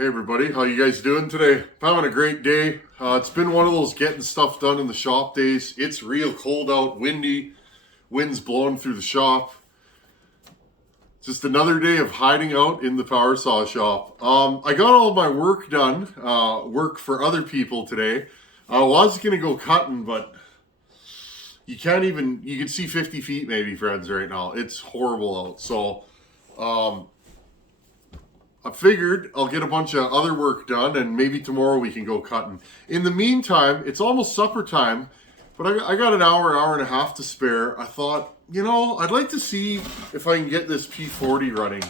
Hey everybody, how you guys doing today? I'm having a great day. It's been one of those getting stuff done in the shop days. It's real cold out, windy, winds blowing through the shop. Just another day of hiding out in the power saw shop. I got all my work done, work for other people today. I was gonna go cutting, but you can't even, you can see 50 feet maybe, friends, right now. It's horrible out. So, I figured I'll get a bunch of other work done and maybe tomorrow we can go cutting. In the meantime, it's almost supper time, but I got an hour and a half to spare. I thought, I'd like to see if I can get this p40 running.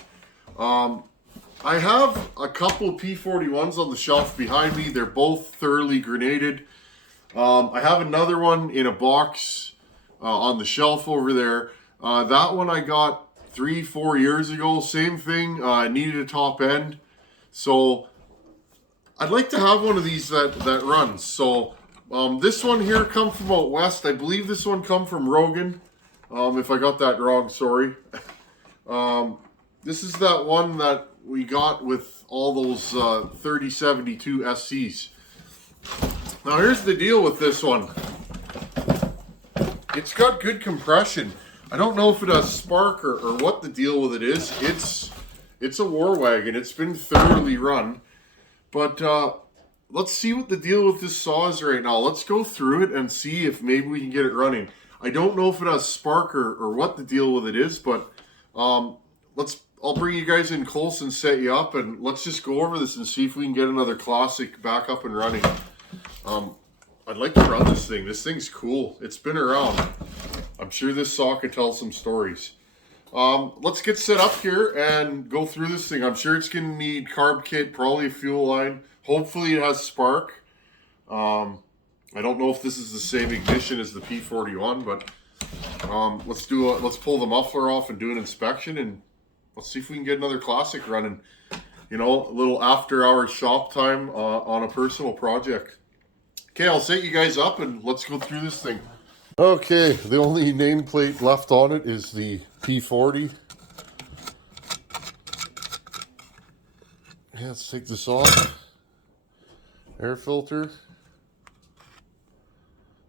I have a couple of p41s on the shelf behind me. They're both thoroughly grenaded. I have another one in a box on the shelf over there. That one I got 3-4 years ago. Same thing. Needed a top end, so I'd like to have one of these that runs. So this one here come from out west. I believe this one come from Rogan. If I got that wrong, sorry. This is that one that we got with all those 3072 SCs. Now here's the deal with this one. It's got good compression. I don't know if it has spark or what the deal with it is. It's a war wagon. It's been thoroughly run. But let's see what the deal with this saw is right now. Let's go through it and see if maybe we can get it running. I don't know if it has spark or what the deal with it is, but I'll bring you guys in close and set you up, and let's just go over this and see if we can get another classic back up and running. I'd like to run this thing. This thing's cool. It's been around. I'm sure this saw could tell some stories. Let's get set up here and go through this thing. I'm sure it's going to need carb kit, probably a fuel line. Hopefully it has spark. I don't know if this is the same ignition as the P41, but let's pull the muffler off and do an inspection, and let's see if we can get another classic running. A little after-hours shop time on a personal project. Okay, I'll set you guys up and let's go through this thing. Okay, the only nameplate left on it is the P40. Yeah, let's take this off. Air filter.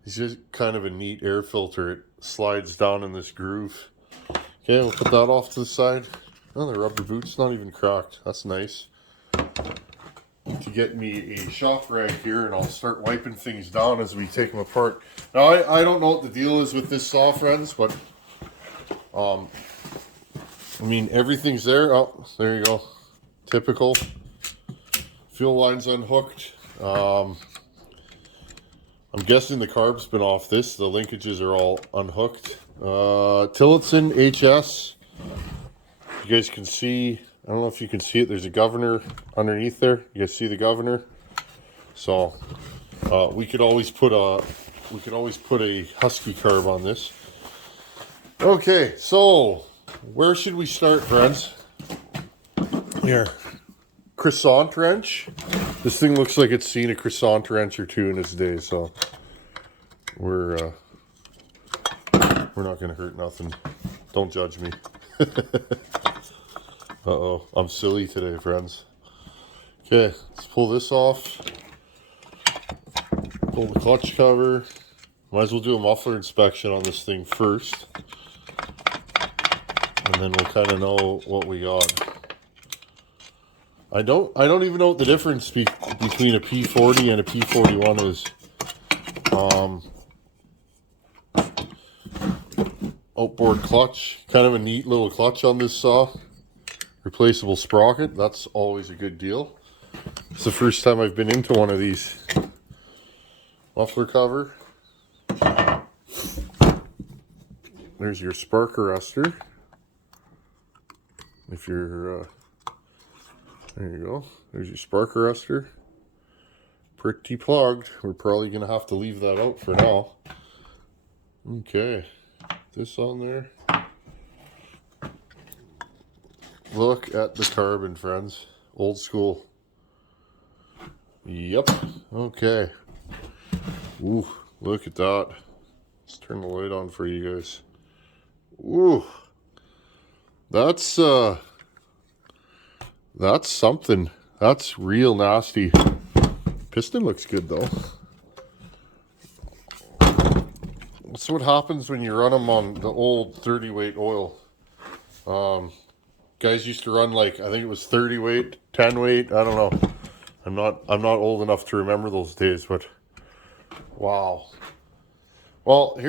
It's just kind of a neat air filter. It slides down in this groove. Okay, we'll put that off to the side. Oh, the rubber boot's not even cracked. That's nice. To get me a shop rag here, and I'll start wiping things down as we take them apart. Now I don't know what the deal is with this saw, friends, but I mean, everything's there. Oh, there you go. Typical. Fuel line's unhooked. I'm guessing the carb's been off this. The linkages are all unhooked. Tillotson HS. You guys can see, I don't know if you can see it, there's a governor underneath there. You guys see the governor? So we could always put a Husky carb on this. Okay, so where should we start, friends? Here. Croissant wrench. This thing looks like it's seen a croissant wrench or two in its day, so we're not gonna hurt nothing. Don't judge me. Uh-oh, I'm silly today, friends. Okay, let's pull this off. Pull the clutch cover. Might as well do a muffler inspection on this thing first. And then we'll kind of know what we got. I don't even know what the difference between a P40 and a P41 is. Outboard clutch. Kind of a neat little clutch on this saw. Replaceable sprocket, that's always a good deal. It's the first time I've been into one of these. Muffler cover. There's your spark arrestor. If you're, there you go. There's your spark arrestor. Pretty plugged. We're probably going to have to leave that out for now. Okay. This on there. Look at the carbon, friends. Old school. Yep. Okay. Ooh, look at that. Let's turn the light on for you guys. Ooh. That's something. That's real nasty. Piston looks good though. That's what happens when you run them on the old 30 weight oil. Guys used to run like, I think it was 30 weight, 10 weight, I don't know. I'm not old enough to remember those days, but wow. Well,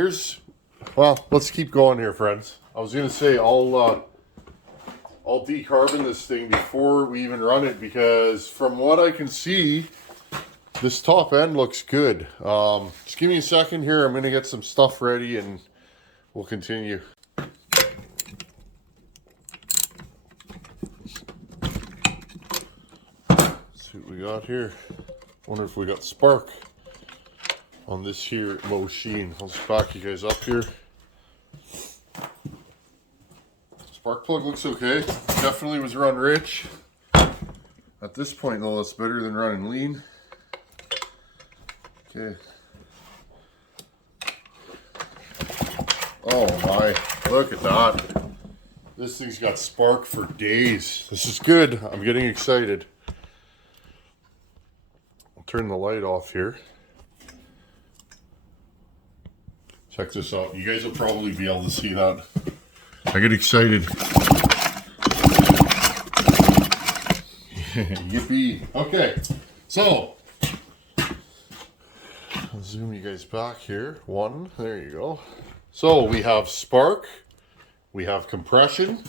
let's keep going here, friends. I was gonna say I'll decarbon this thing before we even run it, because from what I can see, this top end looks good. Just give me a second here. I'm gonna get some stuff ready and we'll continue. See what we got here. Wonder if we got spark on this here machine. I'll just back you guys up here. Spark plug looks okay. Definitely was run rich. At this point though, it's better than running lean. Okay. Oh my, look at that. This thing's got spark for days. This is good. I'm getting excited. I'll turn the light off here. Check this out. You guys will probably be able to see that. I get excited. Yippee. Okay, so I'll zoom you guys back here. One, there you go. So we have spark, we have compression,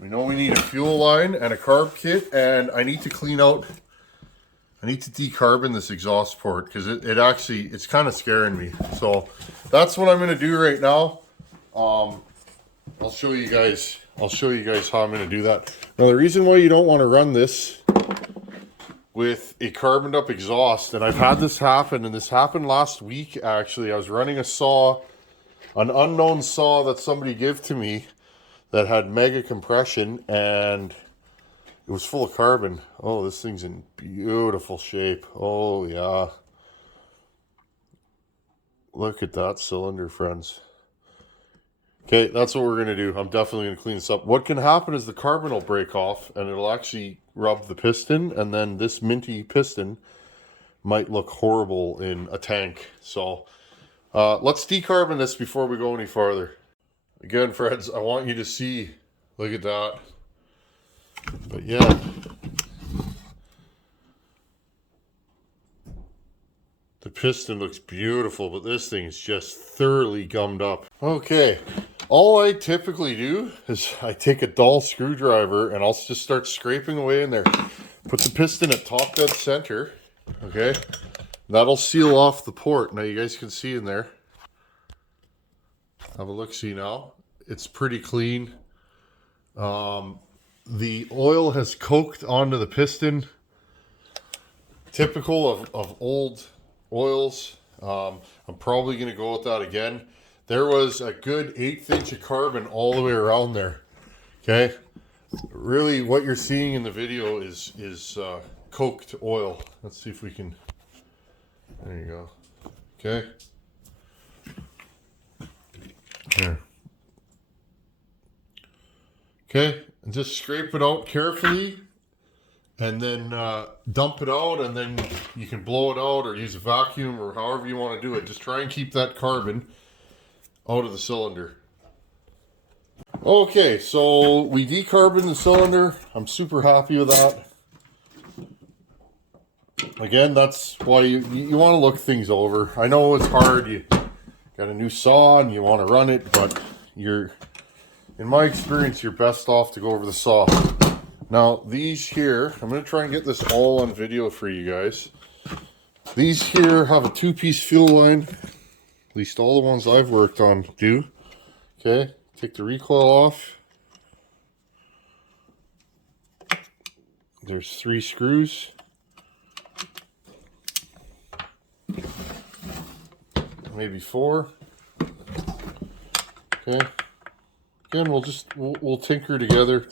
we know we need a fuel line and a carb kit, and I need to decarbon this exhaust port because it's kind of scaring me. So that's what I'm going to do right now. I'll show you guys how I'm going to do that. Now the reason why you don't want to run this with a carboned up exhaust, and I've had this happen, and this happened last week actually. I was running a saw, an unknown saw that somebody gave to me that had mega compression, and it was full of carbon. Oh, this thing's in beautiful shape. Oh yeah. Look at that cylinder, friends. Okay, that's what we're going to do. I'm definitely going to clean this up. What can happen is the carbon will break off and it'll actually rub the piston, and then this minty piston might look horrible in a tank. So let's decarbon this before we go any farther. Again, friends, I want you to see. Look at that. But yeah. The piston looks beautiful, but this thing is just thoroughly gummed up. Okay. All I typically do is I take a dull screwdriver and I'll just start scraping away in there. Put the piston at top dead center, okay? That'll seal off the port. Now you guys can see in there. Have a look-see now. It's pretty clean. The oil has coked onto the piston. Typical of old oils. I'm probably going to go with that again. There was a good 1/8 inch of carbon all the way around there. Okay, really what you're seeing in the video is coked oil. Let's see if we can. There you go. Okay. Here. Okay, and just scrape it out carefully, and then dump it out, and then you can blow it out or use a vacuum or however you want to do it. Just try and keep that carbon out of the cylinder. Okay, so we decarboned the cylinder. I'm super happy with that. Again, that's why you want to look things over. I know it's hard. You got a new saw and you want to run it, but in my experience, you're best off to go over the saw. Now, these here, I'm going to try and get this all on video for you guys. These here have a 2-piece fuel line. At least all the ones I've worked on do. Okay, take the recoil off. There's 3 screws. Maybe 4. Okay. Again, we'll tinker together.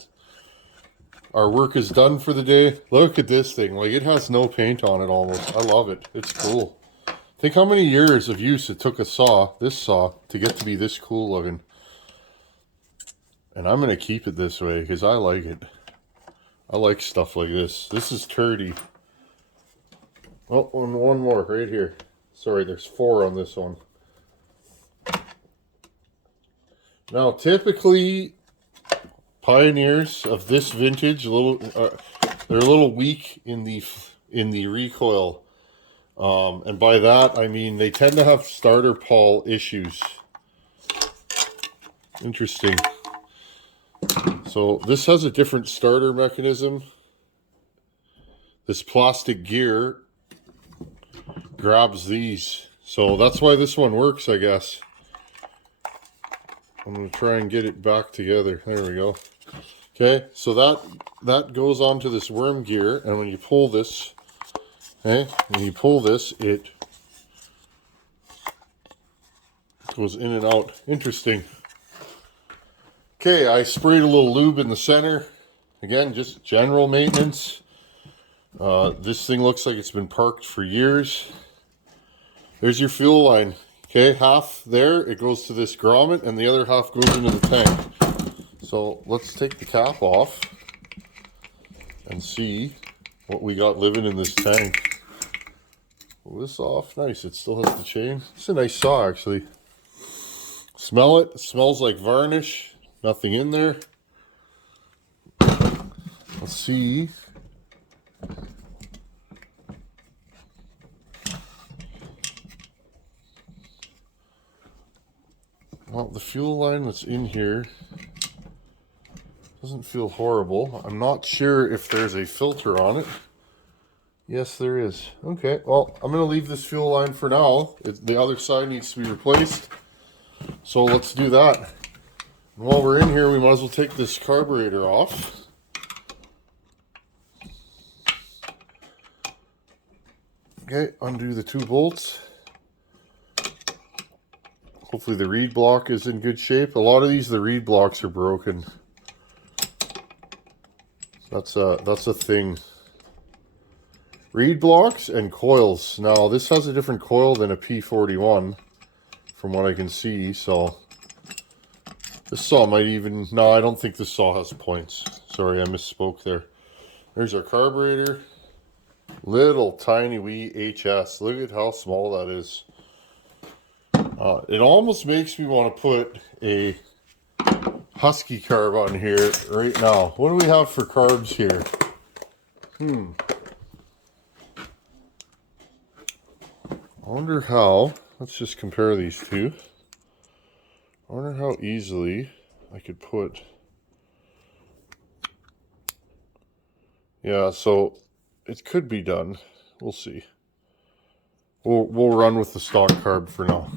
Our work is done for the day. Look at this thing. Like, it has no paint on it almost. I love it. It's cool. Think how many years of use it took this saw, to get to be this cool looking. And I'm going to keep it this way because I like it. I like stuff like this. This is turdy. Oh, and one more right here. Sorry, there's 4 on this one. Now, typically, Pioneers of this vintage, they're a little weak in the recoil, and by that I mean they tend to have starter pawl issues. Interesting. So this has a different starter mechanism. This plastic gear grabs these, so that's why this one works, I guess. I'm going to try and get it back together. There we go. Okay, so that goes onto this worm gear, and when you pull this, okay, when you pull this, it goes in and out. Interesting. Okay, I sprayed a little lube in the center. Again, just general maintenance. This thing looks like it's been parked for years. There's your fuel line. Okay, half there, it goes to this grommet, and the other half goes into the tank. So let's take the cap off and see what we got living in this tank. Pull this off. Nice, it still has the chain. It's a nice saw, actually. Smell it. It smells like varnish. Nothing in there. Let's see. Well, the fuel line that's in here doesn't feel horrible. I'm not sure if there's a filter on it. Yes, there is. Okay, well, I'm going to leave this fuel line for now. The other side needs to be replaced. So let's do that. And while we're in here, we might as well take this carburetor off. Okay, undo the 2 bolts. Hopefully the reed block is in good shape. A lot of these, the reed blocks are broken. That's a thing. Reed blocks and coils. Now this has a different coil than a p41 from what I can see, so this saw might even, no, I don't think this saw has points. Sorry, I misspoke there. There's our carburetor. Little tiny wee HS. Look at how small that is. It almost makes me want to put a Husky carb on here right now. What do we have for carbs here? I wonder how, let's just compare these two. I wonder how easily I could put, yeah, so it could be done. We'll see. We'll run with the stock carb for now.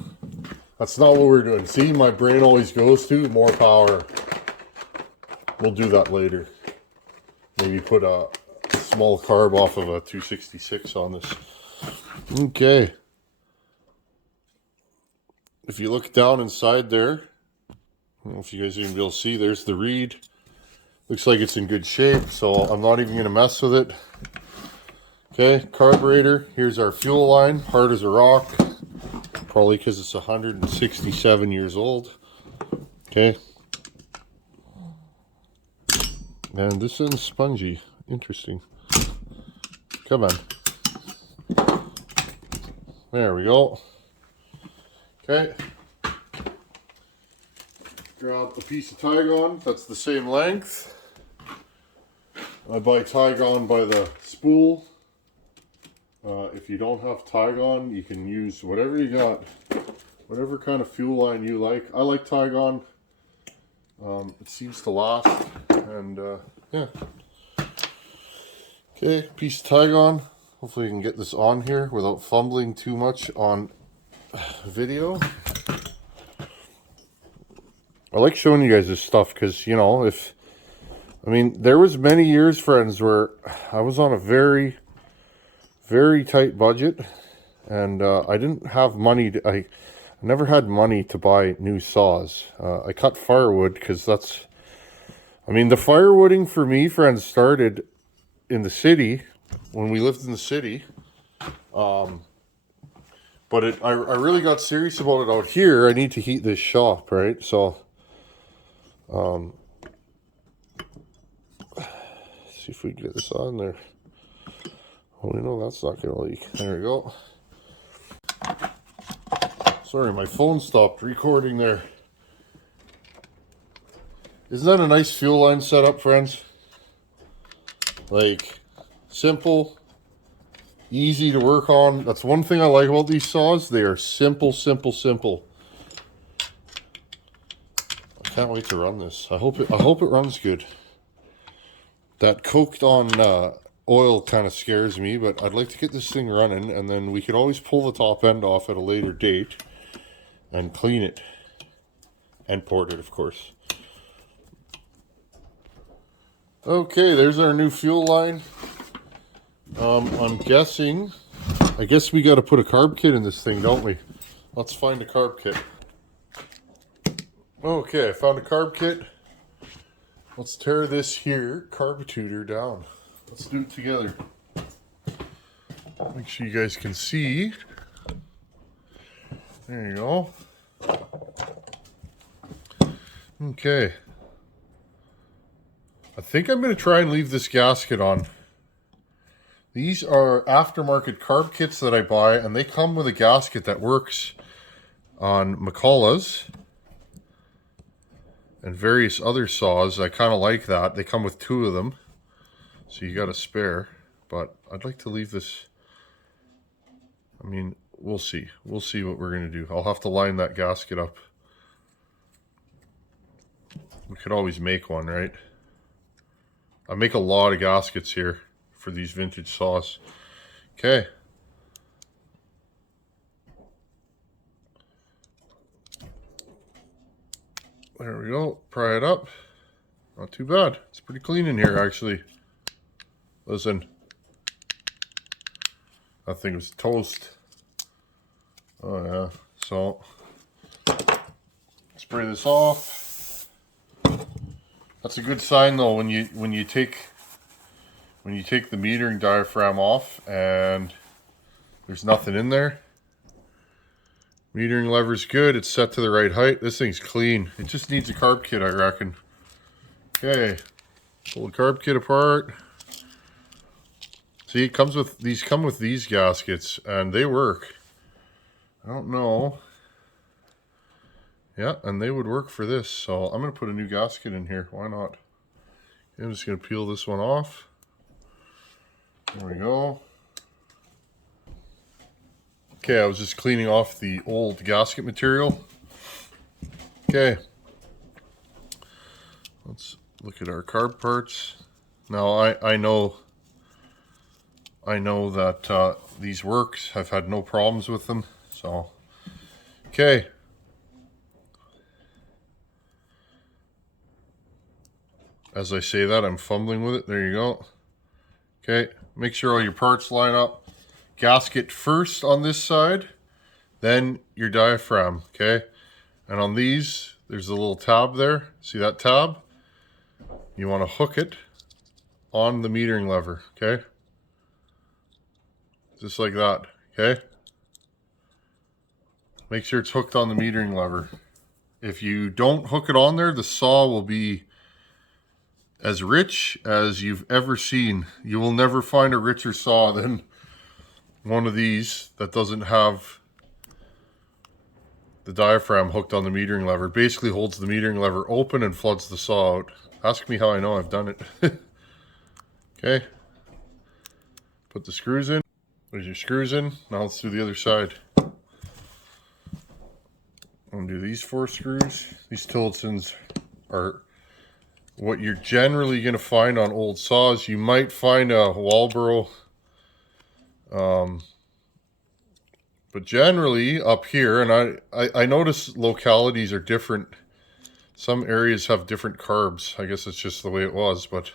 That's not what we're doing. See, my brain always goes to more power. We'll do that later. Maybe put a small carb off of a 266 on this. Okay. If you look down inside there, I don't know if you guys are going to be able to see, there's the reed. Looks like it's in good shape, so I'm not even going to mess with it. Okay, carburetor. Here's our fuel line, hard as a rock. Probably because it's 167 years old. Okay. And this is spongy. Interesting. Come on. There we go. Okay. Grab a piece of Tygon. That's the same length. I buy Tygon by the spool. If you don't have Tygon, you can use whatever you got. Whatever kind of fuel line you like. I like Tygon. It seems to last. And yeah. Okay, piece of Tygon. Hopefully we can get this on here without fumbling too much on video. I like showing you guys this stuff because, you know, there was many years, friends, where I was on a very tight budget, and I didn't have money to, I never had money to buy new saws. I cut firewood because that's, the firewooding for me, friends, started in the city when we lived in the city. But I really got serious about it out here. I need to heat this shop, right? So, see if we can get this on there. Oh, we know that's not going to leak. There we go. Sorry, my phone stopped recording there. Isn't that a nice fuel line setup, friends? Like, simple, easy to work on. That's one thing I like about these saws. They are simple, simple, simple. I can't wait to run this. I hope it runs good. That coked on oil kind of scares me, but I'd like to get this thing running, and then we could always pull the top end off at a later date and clean it and port it, of course. Okay, there's our new fuel line. I'm guessing, I guess we got to put a carb kit in this thing, don't we? Let's find a carb kit. Okay, I found a carb kit. Let's tear this here Carburetor down. Let's do it together. Make sure you guys can see. There you go. Okay. I think I'm going to try and leave this gasket on. These are aftermarket carb kits that I buy, and they come with a gasket that works on McCullough's and various other saws. I kind of like that. They come with 2 of them, so you got a spare. But I'd like to leave this. I mean, we'll see. We'll see what we're going to do. I'll have to line that gasket up. We could always make one, right? I make a lot of gaskets here for these vintage saws. Okay. There we go. Pry it up. Not too bad. It's pretty clean in here, actually. Listen. That thing was toast. Oh yeah. So spray this off. That's a good sign though when you take the metering diaphragm off and there's nothing in there. Metering lever's good. It's set to the right height. This thing's clean. It just needs a carb kit, I reckon. Okay. Pull the carb kit apart. See, it comes with these gaskets and they work. I don't know. Yeah, and they would work for this. So I'm going to put a new gasket in here. Why not? I'm just going to peel this one off. There we go. Okay, I was just cleaning off the old gasket material. Okay. Let's look at our carb parts. Now, I know that these works. I've had no problems with them. So, okay. As I say that, I'm fumbling with it. There you go. Okay, make sure all your parts line up. Gasket first on this side, then your diaphragm, okay? And on these, there's a little tab there. See that tab? You want to hook it on the metering lever, okay? Just like that, okay? Make sure it's hooked on the metering lever. If you don't hook it on there, the saw will be as rich as you've ever seen. You will never find a richer saw than one of these that doesn't have the diaphragm hooked on the metering lever. It basically holds the metering lever open and floods the saw out. Ask me how I know. I've done it. Okay. Put the screws in. There's your screws in. Now let's do the other side. I'm going to do these 4 screws. These Tillotsons are what you're generally going to find on old saws. You might find a Walbro, but generally up here, and I notice localities are different. Some areas have different carbs. I guess it's just the way it was, but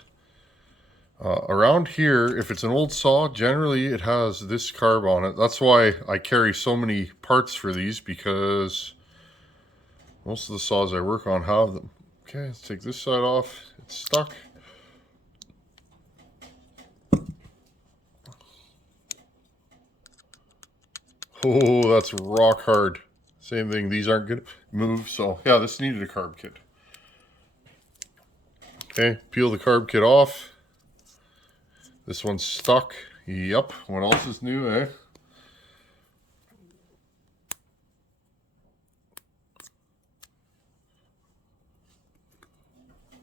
around here, if it's an old saw, generally it has this carb on it. That's why I carry so many parts for these, because most of the saws I work on have them. Okay, let's take this side off. It's stuck. Oh, that's rock hard. Same thing, these aren't going to move. So yeah, this needed a carb kit. Okay, peel the carb kit off. This one's stuck. Yep. What else is new, eh?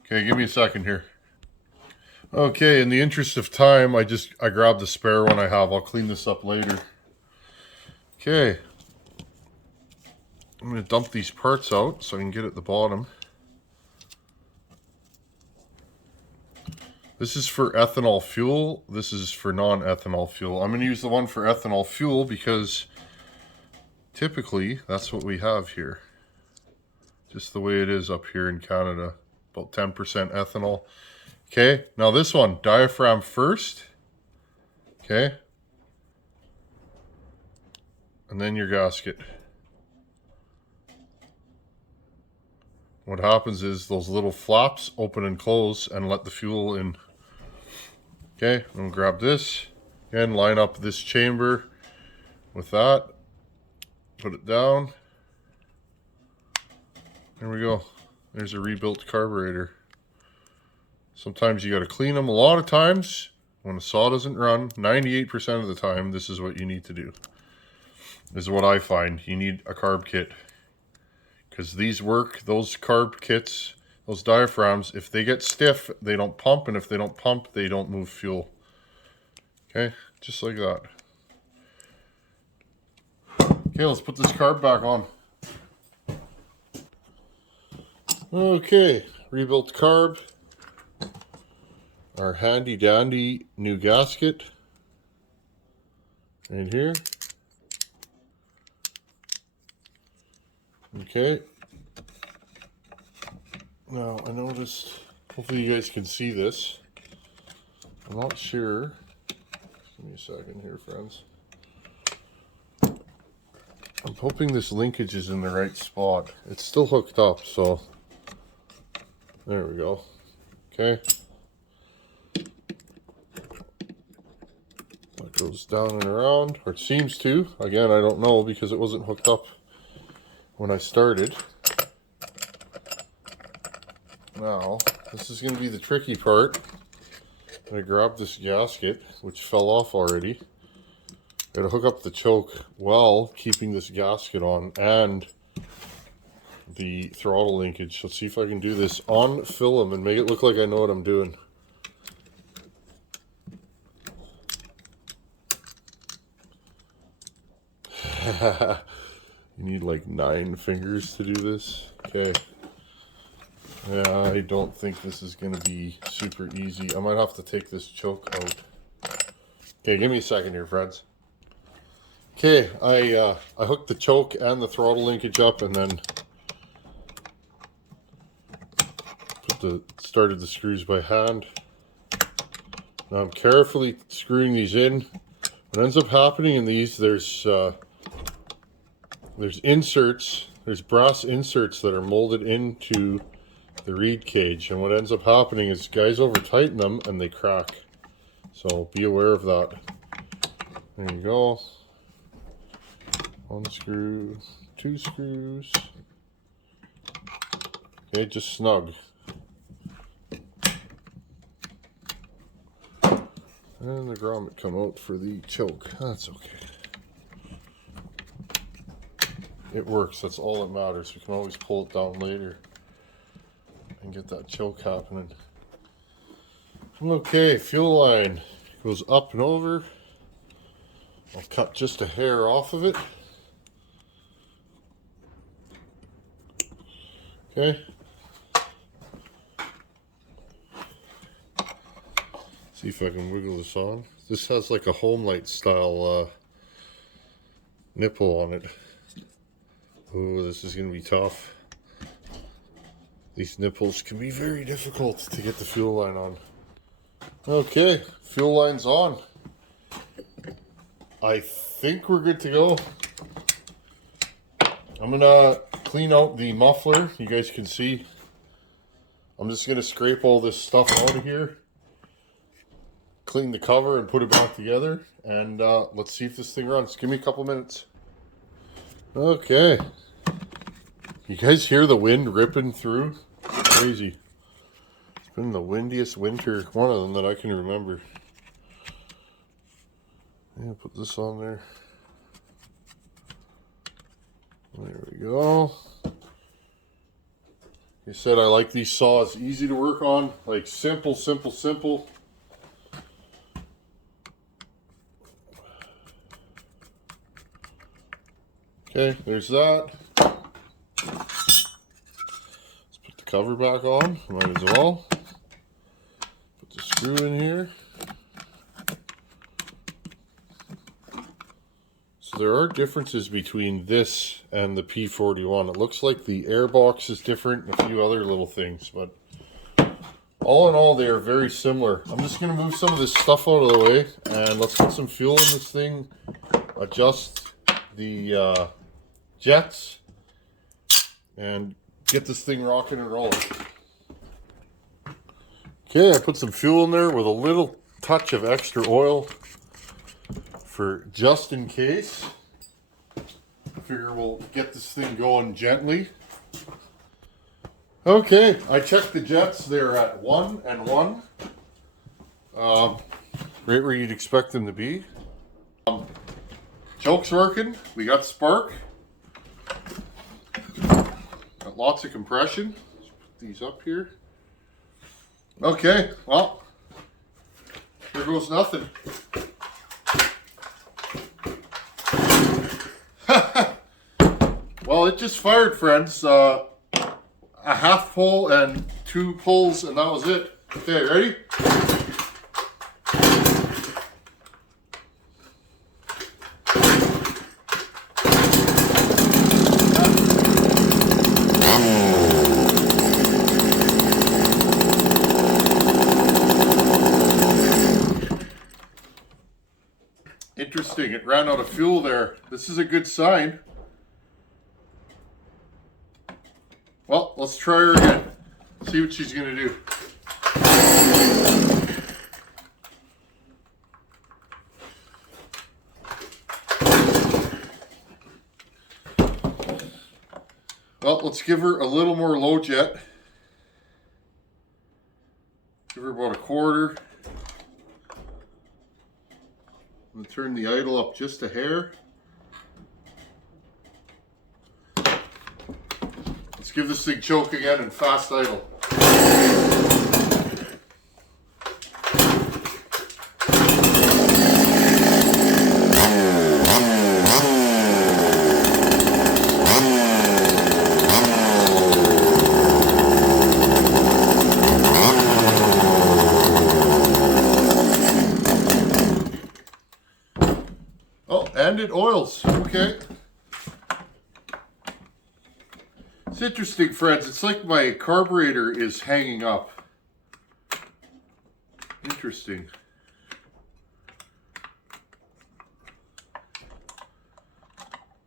Okay, give me a second here. Okay, in the interest of time, I grabbed the spare one I have. I'll clean this up later. Okay. I'm going to dump these parts out so I can get at the bottom. This is for ethanol fuel. This is for non-ethanol fuel. I'm going to use the one for ethanol fuel because typically that's what we have here. Just the way it is up here in Canada. About 10% ethanol. Okay, now this one, diaphragm first. Okay. And then your gasket. What happens is those little flaps open and close and let the fuel in. Okay, I'm going to grab this. Again, line up this chamber with that. Put it down. There we go. There's a rebuilt carburetor. Sometimes you got to clean them. A lot of times, when a saw doesn't run, 98% of the time, this is what you need to do. This is what I find. You need a carb kit. Because these work, those carb kits, those diaphragms, if they get stiff, they don't pump. And if they don't pump, they don't move fuel. Okay, just like that. Okay, let's put this carb back on. Okay, rebuilt carb. Our handy dandy new gasket. Right here. Okay. Now, I noticed, hopefully you guys can see this. I'm not sure. Give me a second here, friends. I'm hoping this linkage is in the right spot. It's still hooked up, so there we go. Okay. That goes down and around, or it seems to. Again, I don't know because it wasn't hooked up when I started. Now, this is going to be the tricky part. I'm going to grab this gasket, which fell off already. Got to hook up the choke while keeping this gasket on and the throttle linkage. Let's see if I can do this on film and make it look like I know what I'm doing. You need like 9 fingers to do this. Okay. Yeah, I don't think this is going to be super easy. I might have to take this choke out. Okay, give me a second here, friends. Okay, I hooked the choke and the throttle linkage up and then started the screws by hand. Now I'm carefully screwing these in. What ends up happening in these, there's inserts, there's brass inserts that are molded into the reed cage, and what ends up happening is guys over tighten them and they crack. So be aware of that. There you go. 1 screw, 2 screws. Okay, just snug. And the grommet come out for the choke. That's okay. It works, that's all that matters. We can always pull it down later and get that choke happening. Okay, fuel line goes up and over. I'll cut just a hair off of it. Okay. See if I can wiggle this on. This has like a home light style nipple on it. Oh, this is going to be tough. These nipples can be very difficult to get the fuel line on. Okay, fuel line's on. I think we're good to go. I'm going to clean out the muffler. You guys can see. I'm just going to scrape all this stuff out of here. Clean the cover and put it back together. And let's see if this thing runs. Give me a couple minutes. Okay. You guys hear the wind ripping through? Crazy. It's been the windiest winter, one of them that I can remember. Yeah, put this on there. There we go. You said I like these saws, easy to work on, like simple, simple, simple. Okay, there's that. Let's put the cover back on, might as well. Put the screw in here. So there are differences between this and the P41. It looks like the air box is different and a few other little things, but all in all, they are very similar. I'm just going to move some of this stuff out of the way, and let's put some fuel in this thing, adjust the jets, and get this thing rocking and rolling. Okay, I put some fuel in there with a little touch of extra oil for just in case. I figure we'll get this thing going gently. Okay, I checked the jets. They're at 1 and 1. Right where you'd expect them to be. Choke's working. We got spark. Got lots of compression. Let's put these up here. Okay, well, here goes nothing. Well, it just fired, friends. A half pull and 2 pulls, and that was it. Okay, ready? Interesting, it ran out of fuel there. This is a good sign. Well, let's try her again. See what she's gonna do. Well, let's give her a little more low jet. Give her about a quarter. I'm gonna turn the idle up just a hair. Let's give this thing choke again and fast idle. Oh, and it oils. Okay. It's interesting, friends. It's like my carburetor is hanging up. Interesting.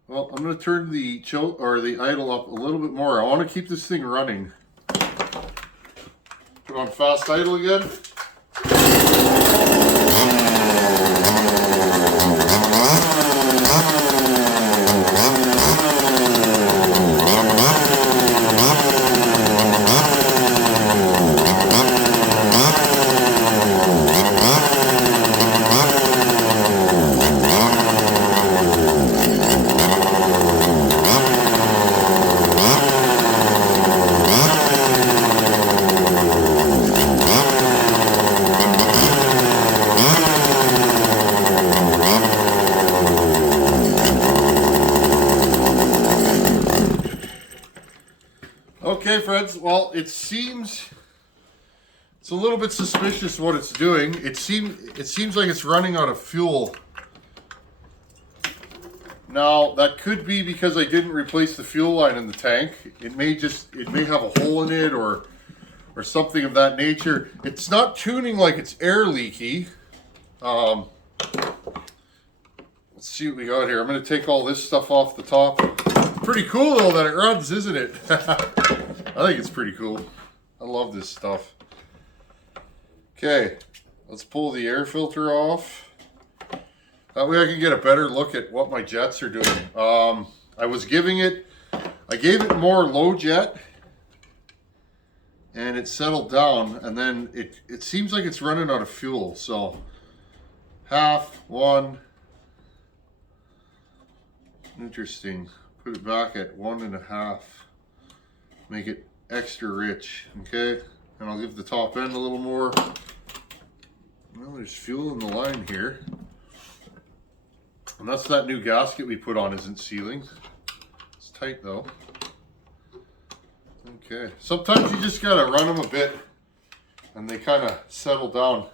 Well, I'm going to turn the choke or the idle up a little bit more. I want to keep this thing running. Put on fast idle again. Okay, friends, well, it seems it's a little bit suspicious what it's doing. It seems like it's running out of fuel. Now, that could be because I didn't replace the fuel line in the tank. It may have a hole in it or something of that nature. It's not tuning like it's air leaky. Let's see what we got here. I'm going to take all this stuff off the top. Pretty cool though that it runs, isn't it? I think it's pretty cool. I love this stuff. Okay, let's pull the air filter off. That way I can get a better look at what my jets are doing. I gave it more low jet and it settled down, and then it seems like it's running out of fuel. So half, 1, Interesting. Put it back at 1.5. Make it extra rich, okay? And I'll give the top end a little more. Well, there's fuel in the line here. And that's that new gasket we put on isn't sealing. It's tight though. Okay, sometimes you just gotta run them a bit and they kind of settle down.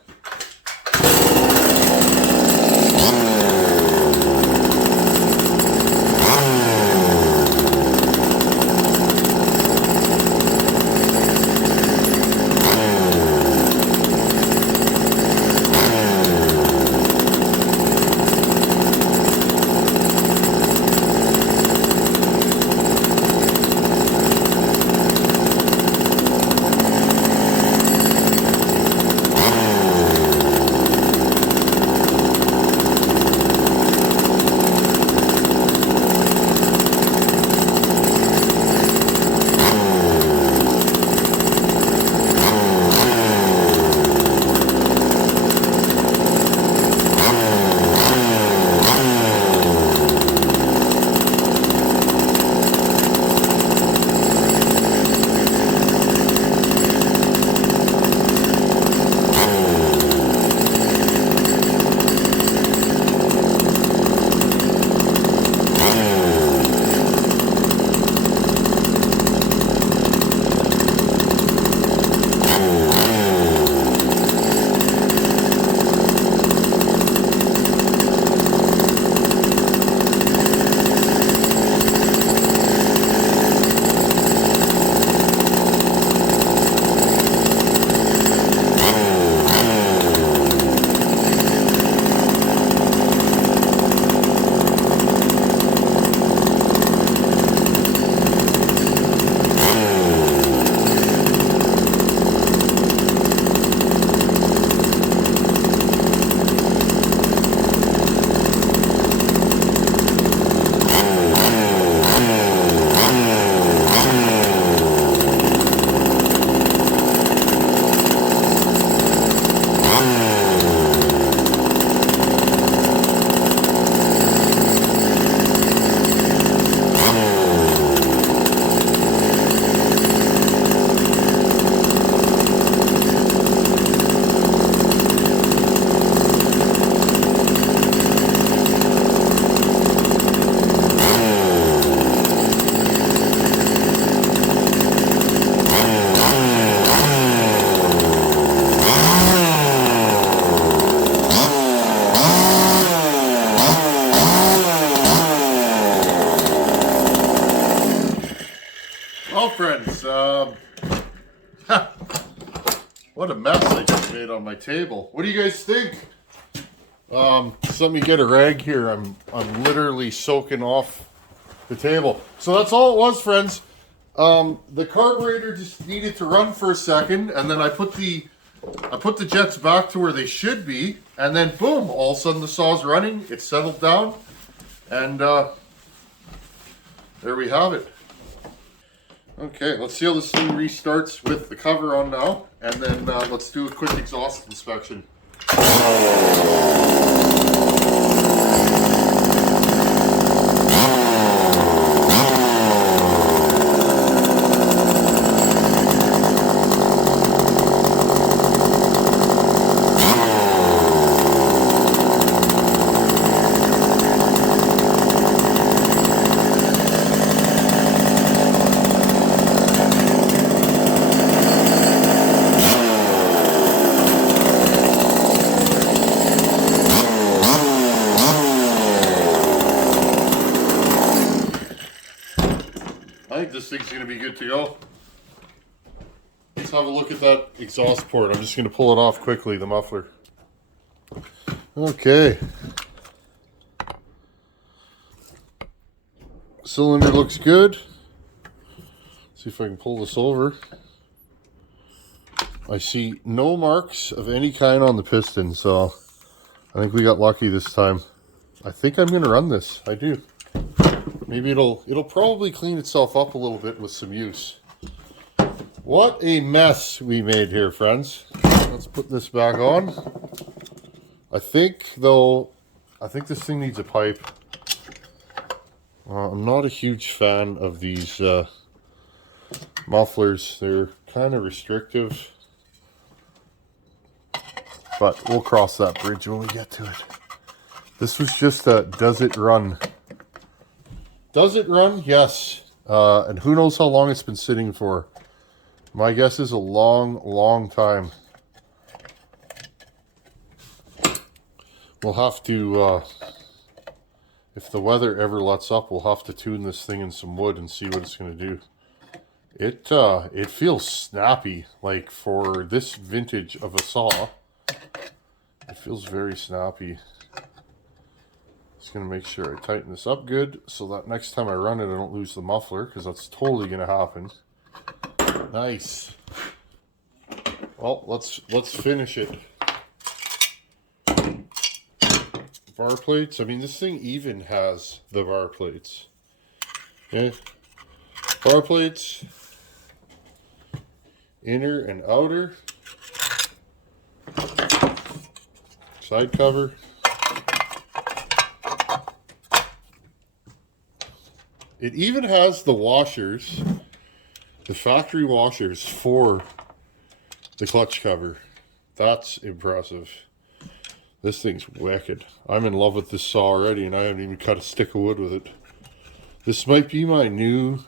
Well, friends, what a mess I just made on my table. What do you guys think? Just let me get a rag here. I'm literally soaking off the table. So that's all it was, friends. The carburetor just needed to run for a second, and then I put the jets back to where they should be, and then boom, all of a sudden the saw's running. It's settled down, and there we have it. Okay, let's see how this thing restarts with the cover on now, and then let's do a quick exhaust inspection. I think this thing's going to be good to go. Let's have a look at that exhaust port. I'm just going to pull it off quickly, the muffler. Okay. Cylinder looks good. See if I can pull this over. I see no marks of any kind on the piston, so I think we got lucky this time. I think I'm going to run this. I do. Maybe it'll probably clean itself up a little bit with some use. What a mess we made here, friends. Let's put this back on. I think this thing needs a pipe. I'm not a huge fan of these mufflers. They're kind of restrictive, but we'll cross that bridge when we get to it. This was just a does it run? Does it run? Yes. And who knows how long it's been sitting for. My guess is a long, long time. We'll have to, if the weather ever lets up, we'll have to tune this thing in some wood and see what it's going to do. It feels snappy, like for this vintage of a saw. It feels very snappy. Just going to make sure I tighten this up good so that next time I run it I don't lose the muffler, because that's totally going to happen. Nice. Well, let's finish it. Bar plates. I mean, this thing even has the bar plates. Okay. Bar plates. Inner and outer. Side cover. It even has the washers, the factory washers for the clutch cover. That's impressive. This thing's wicked. I'm in love with this saw already, and I haven't even cut a stick of wood with it. This might be my new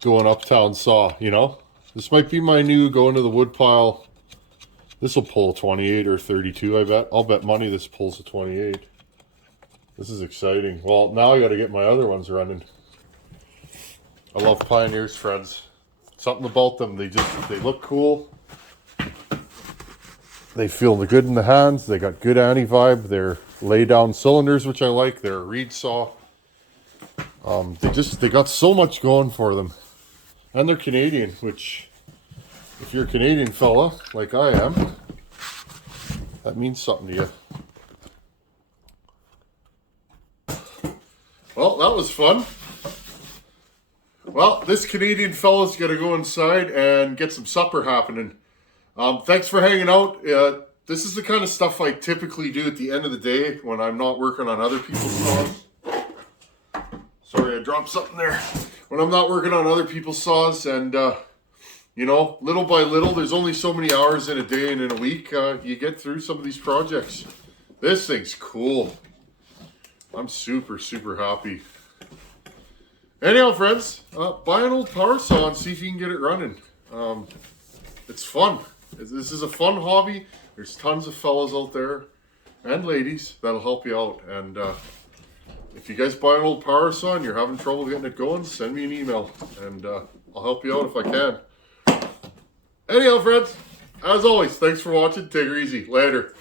going uptown saw, you know? This might be my new going to the wood pile. This will pull a 28 or 32, I bet. I'll bet money this pulls a 28. This is exciting. Well, now I got to get my other ones running. I love Pioneers, friends. Something about them, they look cool. They feel good in the hands. They got good anti-vibe. They're lay down cylinders, which I like. They're a reed saw. They got so much going for them. And they're Canadian, which, if you're a Canadian fella, like I am, that means something to you. Well, that was fun. Well, this Canadian fella's got to go inside and get some supper happening. Thanks for hanging out. This is the kind of stuff I typically do at the end of the day when I'm not working on other people's saws. Sorry, I dropped something there. When I'm not working on other people's saws, and you know, little by little, there's only so many hours in a day and in a week, you get through some of these projects. This thing's cool. I'm super, super happy. Anyhow, friends, buy an old power saw and see if you can get it running. It's fun. This is a fun hobby. There's tons of fellas out there and ladies that'll help you out. And if you guys buy an old power saw and you're having trouble getting it going, send me an email and I'll help you out if I can. Anyhow, friends, as always, thanks for watching. Take her easy. Later.